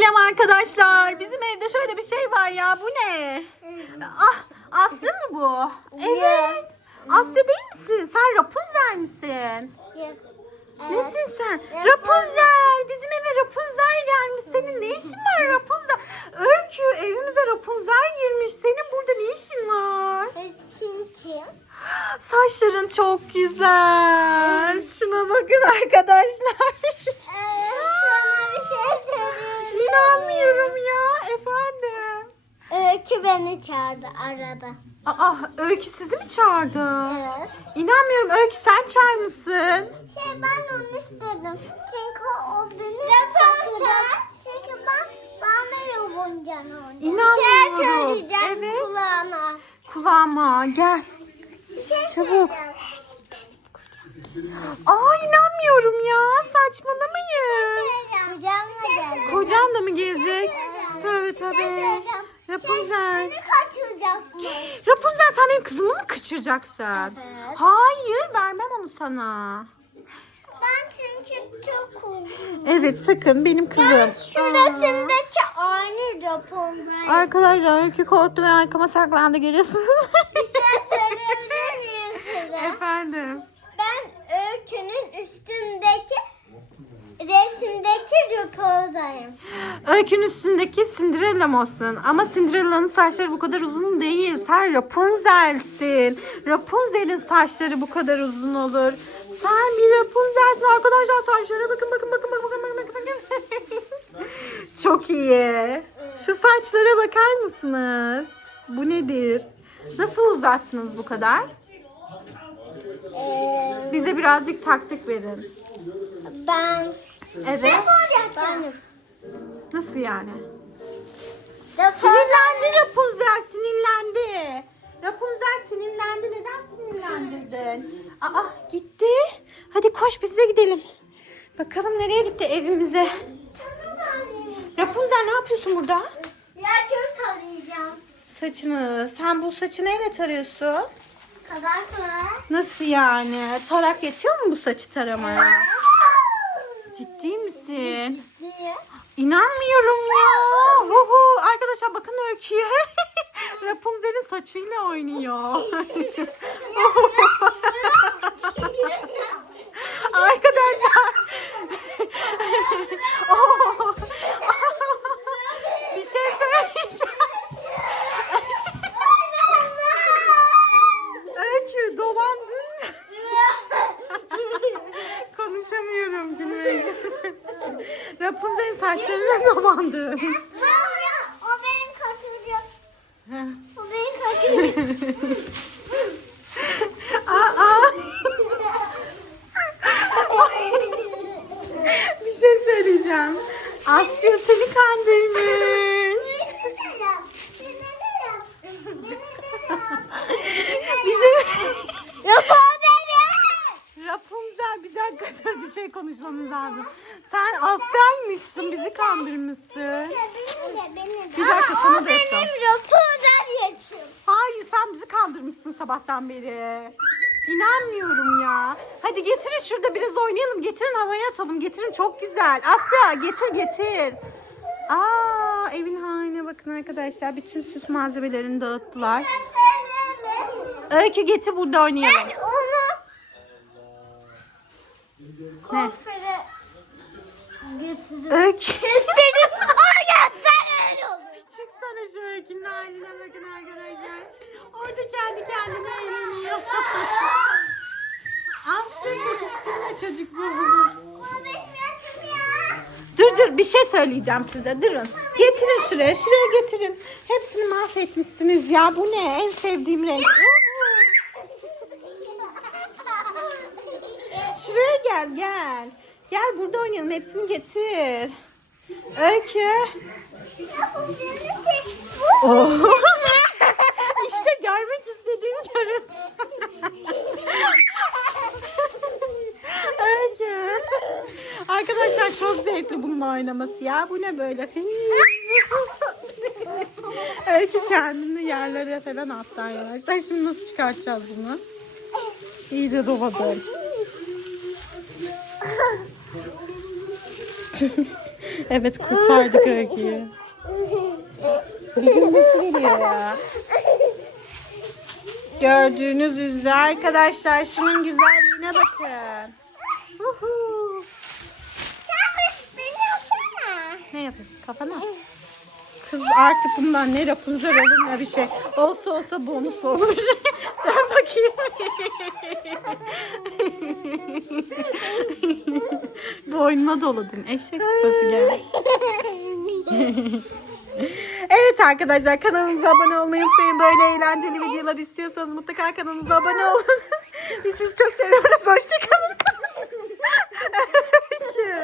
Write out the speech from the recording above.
Selam arkadaşlar. Bizim evde şöyle bir şey var ya. Bu ne? Ah, Aslı mı bu? Evet. Aslı değil misin? Sen Rapunzel misin? Nesin sen? Rapunzel. Bizim eve Rapunzel gelmiş. Senin ne işin var Rapunzel? Öykü evimize Rapunzel girmiş. Senin burada ne işin var? Çünkü Saçların çok güzel. Şuna bakın arkadaşlar. sana bir şey. İnanmıyorum ya efendim. Öykü beni çağırdı arada. Aa Öykü sizi mi çağırdı? Evet. İnanmıyorum Öykü sen çağırmışsın. Şey ben onu istedim. Çünkü o beni kaçırdı. Çünkü ben bana yobuncan oldu. İnanmıyorum. Bir şey söyleyeceğim Evet. kulağına. Kulağıma gel. Bir şey Çabuk. Aa inanmıyorum ya saçmalamayın. Kocamla geldi. Kocan da mı gelecek? Tövbe şey tövbe. söyleyeceğim. Rapunzel. Beni kaçıracakmış. Rapunzel sen benim kızımı mı kaçıracaksın? Evet. Hayır vermem onu sana. Ben çünkü çok korkuyorum. Evet sakın benim kızım. Şurasındaki aynı Rapunzel. Arkadaşlar Öykü korktu ve arkama saklandı görüyorsunuz. Bir şey söyleyebilir miyim size? Efendim. Ben öykünün üstündeki resimdeki Rapunzel'im. Öykünün üstündeki Cinderella mısın? Ama Cinderella'nın saçları bu kadar uzun değil. Sen Rapunzel'sin. Rapunzel'in saçları bu kadar uzun olur. Sen bir Rapunzel'sin. Arkadaşlar saçlara bakın bakın bakın bakın bakın bakın bakın. Çok iyi. Şu saçlara bakar mısınız? Bu nedir? Nasıl uzattınız bu kadar? Ee, Bize birazcık taktik verin. ben Evet. benim. Nasıl yani? Rapunzel Sinirlendi Rapunzel sinirlendi. Rapunzel sinirlendi. Neden sinirlendirdin? Aa gitti. Hadi koş biz de gidelim. Bakalım nereye gitti evimize. Rapunzel ne yapıyorsun burada? ya çok arayacağım. Saçını. Sen bu saçı neyle tarıyorsun? Kadar mı? Nasıl yani? Tarak yetiyor mu bu saçı taramaya? Ciddi misin? Niye? İnanmıyorum ya. Huhu. Arkadaşlar bakın Öykü'ye. Rapunzel'in saçıyla oynuyor. Arkadaşlar. Oh. Bir şey söyleyeceğim. Öykü dolandın. Konuşamıyorum gülmeyi. Rapunzel'in saçlarına dolandın. o benim kaçıracak. O benim kaçıracak. Aa, bir şey söyleyeceğim. Asya seni kandırmış. Bir şey... Rapunzel dur bir şey konuşmamız lazım. Sen Asya'ymışsın bizi kandırmışsın. Bir dakika sana da yapacağım. Benim Rapunzel yaşım. Hayır sen bizi kandırmışsın sabahtan beri. İnanmıyorum ya. Hadi getirin şurada biraz oynayalım. Getirin havaya atalım. Getirin çok güzel. Asya getir getir. Aa evin haline bakın arkadaşlar. Bütün süs malzemelerini dağıttılar. Öykü getir burada oynayalım. Ben Ne? Öykü. İstedim. Oraya sen öyle olur. Çıksana şu öykünün haline bakın arkadaşlar. Orada kendi kendine eğleniyor. Asya çekiştirme çocuk bu. Dur dur bir şey söyleyeceğim size durun. Getirin şuraya şuraya getirin. Hepsini mahvetmişsiniz ya bu ne en sevdiğim renk. Şuraya gel gel. Gel burada oynayalım hepsini getir. Öykü. Oh. işte görmek istediğim görüntü. Öykü. Arkadaşlar çok zevkli bununla oynaması ya. Bu ne böyle? Öykü kendini yerlere falan attı arkadaşlar. Şimdi nasıl çıkartacağız bunu? İyice doladım. Evet kurtardık ya? Gördüğünüz üzere arkadaşlar şunun güzelliğine bakın. Uhu. Ne yapıyorsun kafana? Kız artık bundan ne Rapunzel olur ne bir şey. Olsa olsa bonus olur. ben bakayım. Boynuma doladın. Eşek sıpası gel. Evet arkadaşlar kanalımıza abone olmayı unutmayın. Böyle eğlenceli videolar istiyorsanız mutlaka kanalımıza abone olun. Biz sizi çok seviyoruz. Hoşçakalın.